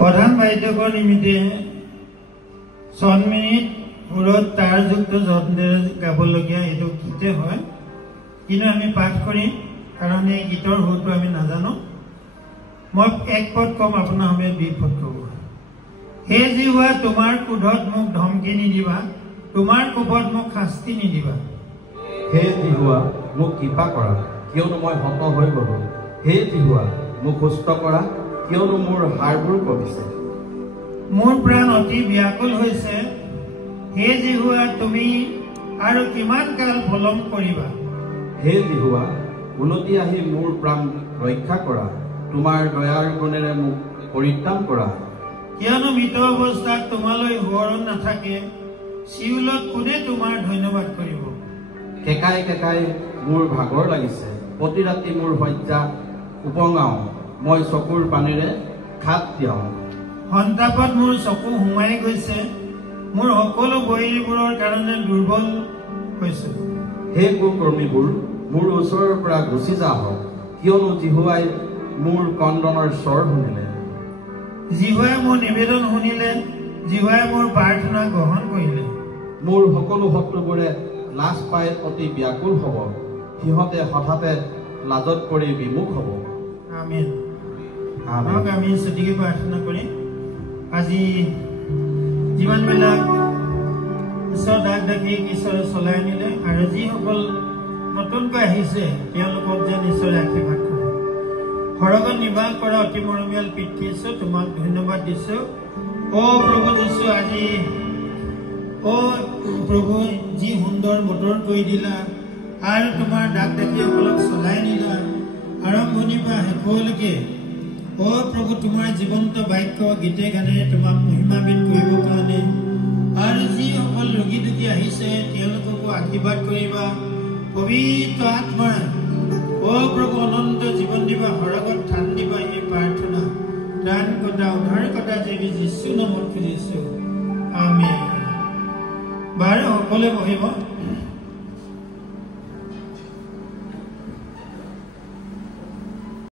प्रधान बाध्यকৰ নিমিত্তে 6 মিনিট সুৰত তাৰ যুক্ত যন্ত্ৰেৰে গাবলগীয়া এইটো গীতে হয় কিন্তু আমি পাঠ কৰিম কাৰণ এই গীতৰ সুৰটো আমি নাজানো মই এক পদ কম আপোনাৰ আমি দুই পদ কব হে জিহুৱা তোমাৰ ক্ৰোধত মোক ধমকি নিদিবা তোমাৰ কোপত মোক শাস্তি নিদিবা হে জিহুৱা মোক কৃপা কৰা কিয়নো মই হত হৈ গলো হে জিহুৱা মোক সুস্থ কৰা কিয়নো মোৰ হাড়বোৰ কঁপিছে মোৰ প্ৰাণ অতি ব্যাকুল হৈছে হে জিহুৱা তুমি আৰু কিমান কাল পলম কৰিবা হে জিহুৱা উন্নতি আহি মোৰ প্ৰাণ ৰক্ষা কৰা তোমাৰ দয়াৰ গুণেৰে মোক পৰিত্ৰাণ কৰা কিয়নো মৃত অৱস্থাত তোমালৈ সোঁৱৰণ নাথাকে শিউলত কোনে তোমাৰ ধন্যবাদ কৰিব কেকাই কেকাই মোৰ ভাগৰ লাগিছে প্ৰতি ৰাতি মোৰ শয্যা উপঙাও মই চকুৰ পানীৰে খাত দিয়াওঁ সন্তাপত মোৰ চকু সোমাই গৈছে মোৰ সকলো বৈৰীবোৰৰ কাৰণে দুৰ্বল হৈছে হে কুকৰ্মীবোৰ মোৰ ওচৰৰ পৰা গুচি যাওক কিয়নো জিহুৱাই মোৰ কন্দনৰ স্বৰ শুনিলে জিহুৱাই মোৰ নিবেদন শুনিলে জিহুৱাই মোৰ প্ৰাৰ্থনা গ্ৰহণ কৰিলে মোৰ সকলো শত্ৰুবোৰে লাজ পাই অতি ব্যাকুল হ'ব সিহঁতে হঠাতে লাজত পৰি বিমুখ হ'ব আমেন আমাক আমি সঠিকে প্ৰাৰ্থনা কৰিম আজি যিমানবিলাক ঈশ্বৰ ডাক ডাকি ঈশ্বৰে চলাই আনিলে আৰু যিসকল নতুনকৈ আহিছে তেওঁলোকক যেন ঈশ্বৰে আশীৰ্বাদ কৰে সৰগত নিবাস কৰা অতি মৰমীয়াল পিতৃ ঈশ্বৰ তোমাক ধন্যবাদ দিছো প্ৰভু যীশু আজি প্ৰভু যি সুন্দৰ বতৰ কৰি দিলা আৰু তোমাৰ ডাক ডাকিসকলক চলাই নিলা আৰম্ভণিৰ পৰা শেষলৈকে প্ৰভু তোমাৰ জীৱন্ত বাক্য গীতে গানেৰে তোমাক মহিমাবিদ কৰিবৰ কাৰণে আৰু যিসকল ৰোগী দুখী আহিছে তেওঁলোককো আশীৰ্বাদ কৰিবা পবিত্ৰ আত্মাই প্ৰভু অনন্ত জীৱন দিবা সৰগত ধান দিবা এই প্ৰাৰ্থনা ত্ৰাণকৰ্তা উদ্ধাৰকৰ্তা দেৱী যীশু নামত খুজিছো আমেন বাৰু সকলোৱে বহিব